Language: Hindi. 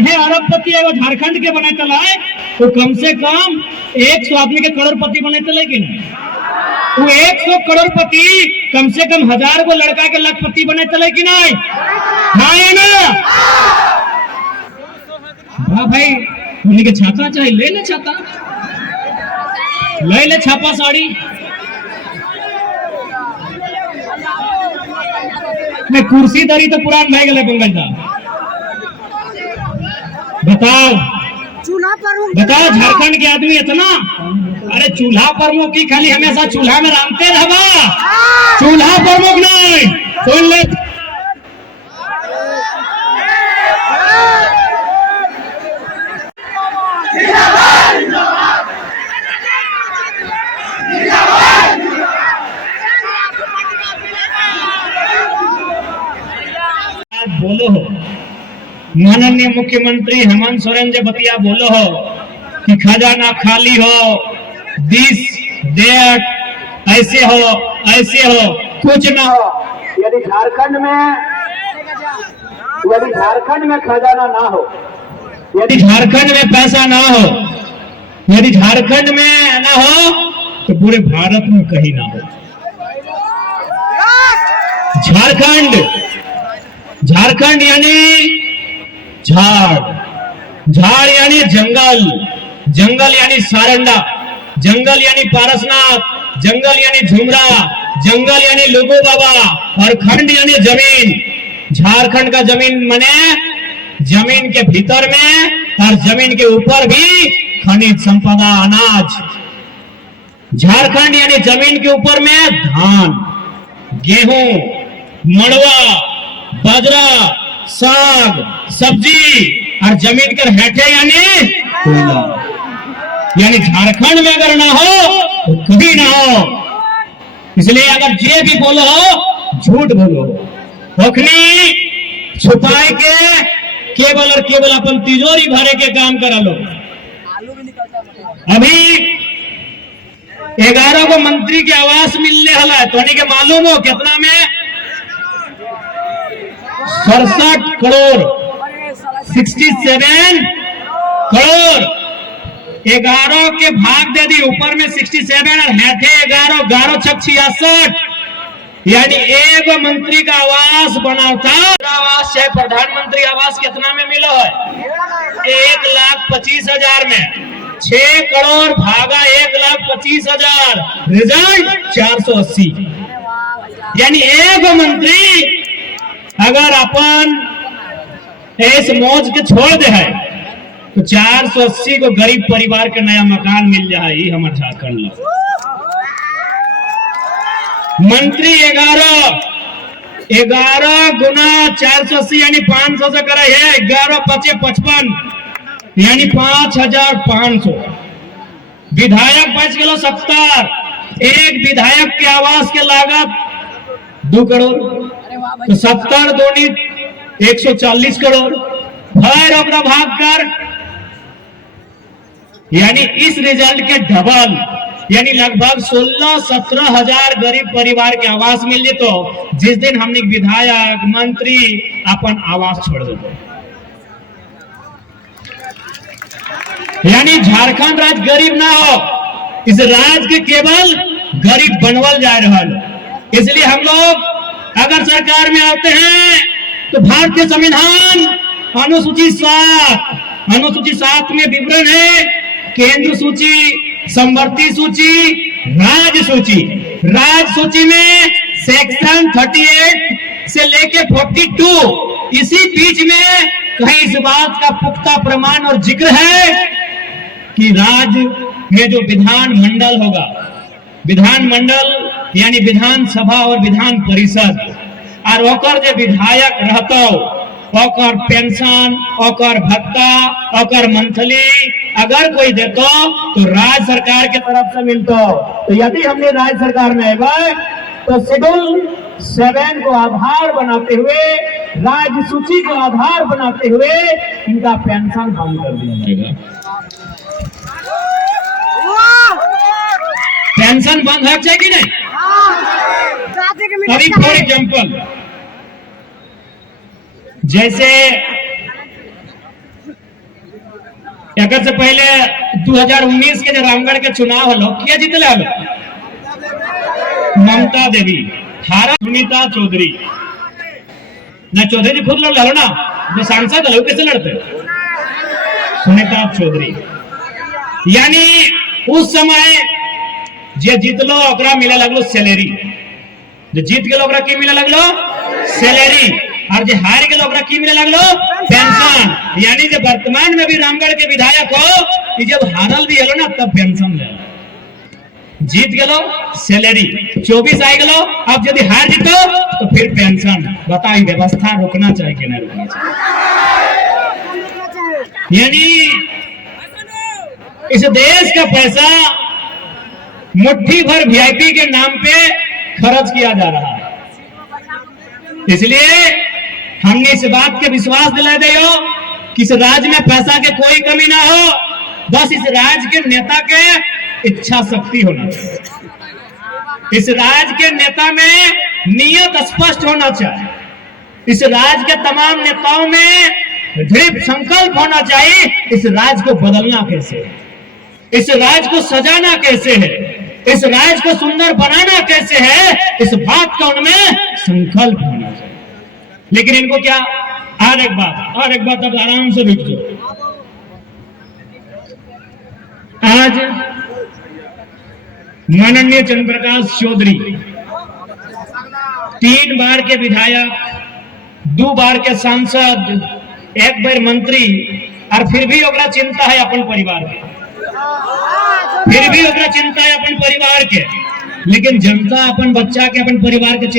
हे अरबपति एगो झारखंड के बने चलाए तो कम से कम 100 आदमी के करोड़पति बने चले कि नहीं? वो 100 करोड़पति कम से कम 1000 को लड़का के लखपति बने चले कि नहीं? हाँ या ना? हाँ भाई, उन्हीं के छाता चाहे ले ले छाता, ले ले छापा साड़ी। मैं कुर्सी दरी तो पुरान भाई गले पंकज साहब। बताओ झारखंड के आदमी इतना, अरे चूल्हा प्रमुख की खाली हमेशा चूल्हा में रांधते रहबा, चूल्हा प्रमुख नहीं। सुन ले, बोलो हो माननीय मुख्यमंत्री हेमंत सोरेन जी बतिया बोलो हो कि खजाना खाली हो, दिस दैट, ऐसे हो, कुछ ना हो। यदि झारखंड में खजाना ना हो, यदि झारखंड में पैसा ना हो, यदि झारखंड में ना हो तो पूरे भारत में कहीं ना हो। झारखंड यानी झाड़ यानी जंगल यानी सारंडा, जंगल यानी पारसनाथ, जंगल यानी झुमरा, जंगल यानी लोगो बाबा, और खंड यानी जमीन। झारखंड का जमीन माने जमीन के भीतर में और जमीन के ऊपर भी खनिज संपदा, अनाज। झारखंड यानी जमीन के ऊपर में धान, गेहूं, मड़वा, बाजरा, साग, सब्जी, और जमीन के हेठे यानी कोयला। यानी झारखंड में अगर ना हो तो कभी ना हो। इसलिए अगर जे भी बोलो झूठ बोलो, ओखनी छुपाए के केवल और केवल अपन तिजोरी भरे के काम करा लो। अभी 11 को मंत्री के आवास मिलने हला, तो के मालूम हो कितना में? 67 करोड़, 67 करोड़। 11 के भाग दे दी, ऊपर में 67 और हेठे 11, 11 छक 66। यानी एक मंत्री का आवास बना था। आवास चाहे प्रधानमंत्री आवास कितना में मिला है? 1,25,000 में। 6 करोड़ भागा 1,25,000, रिजल्ट 480। यानी एक मंत्री अगर अपन इस मौज के छोड़ दे है तो 480 को गरीब परिवार के नया मकान मिल जाए। हमारे झारखंड में मंत्री 11 गुना 480 यानी 500 से करे है। 11 पचे 55 यानी 5,500। विधायक बच गए 70। एक विधायक के आवास के लागत 2 करोड़, तो 70 दूनी 140 करोड़। फिर अपना भाग कर, यानी इस रिजल्ट के डबल, यानी लगभग 16-17 हजार गरीब परिवार के आवास मिल जे। तो जिस दिन हमने विधायक मंत्री अपन आवास छोड़ दो, यानी झारखंड राज्य गरीब ना हो, इस राज्य के केवल गरीब बनवल जा रहा है। इसलिए हम लोग अगर सरकार में आते हैं तो भारतीय संविधान अनुसूची 7 में विवरण है केंद्र सूची, समवर्ती सूची, राज्य सूची। राज्य सूची में सेक्शन 38 से लेके 42, इसी बीच में कहीं इस बात का पुख्ता प्रमाण और जिक्र है कि राज्य में जो विधान मंडल होगा, विधान मंडल यानी विधानसभा और विधान परिषद, और ओकर जो विधायक रहता ओकर पेंशन, ओकर भत्ता, ओकर मंथली अगर कोई देतो तो राज्य सरकार के तरफ से मिलतो। तो यदि हमने राज्य सरकार में आए तो शेड्यूल 7 को आधार बनाते हुए, राज्य सूची को आधार बनाते हुए इनका पेंशन बंद कर दिया जाएगा। पेंशन बंद हो जाए कि नहीं? अभी फॉर एग्जाम्पल, जैसे एकर से पहले 2019 के जो रामगढ़ के चुनाव हलो किया जीतले हलो? ममता देवी हारा सुनीता चौधरी ना, चौधरी जी खुद लड़ ना, जो सांसद हलो कैसे लड़ते? सुनीता चौधरी। यानी उस समय जे जीतलो ओकरा मिले लगलो सैलरी, जो जीत गेलो ओकरा की मिले लगलो? सैलरी। और जो हार गेलो ओकरा की मिले लगलो? पेंशन। यानी जो वर्तमान में भी रामगढ़ के विधायक हो, जब हारल भी हेलो ना तब पेंशन ले, जीत गेलो सैलरी, 24 आ गेलो, अब यदि हार जीतो तो फिर पेंशन। बताइए व्यवस्था रोकना चाहिए कि नहीं रोकना चाहिए? यानी इस देश का पैसा मुट्ठी भर वीआईपी के नाम पे खर्च किया जा रहा है। इसलिए हमने इस बात के विश्वास दिला दियो कि इस राज्य में पैसा के कोई कमी ना हो, बस इस राज्य के नेता के इच्छा शक्ति होना चाहिए। इस राज्य के नेता में नियत स्पष्ट होना चाहिए। इस राज्य के तमाम नेताओं में दृढ़ संकल्प होना चाहिए। इस राज्य को बदलना कैसे है, इस राज्य को सजाना कैसे है, इस राज्य को सुंदर बनाना कैसे है, इस बात का उनमें संकल्प होना चाहिए। लेकिन इनको क्या, और एक बात अब आराम से रुक जाओ। आज माननीय चंद्र प्रकाश चौधरी 3 बार के विधायक, 2 बार के सांसद, 1 बार मंत्री, और फिर भी ओकरा चिंता है अपन परिवार के, फिर भी ओकरा चिंता है अपन परिवार के। लेकिन जनता अपन बच्चा के, अपन परिवार के चिंता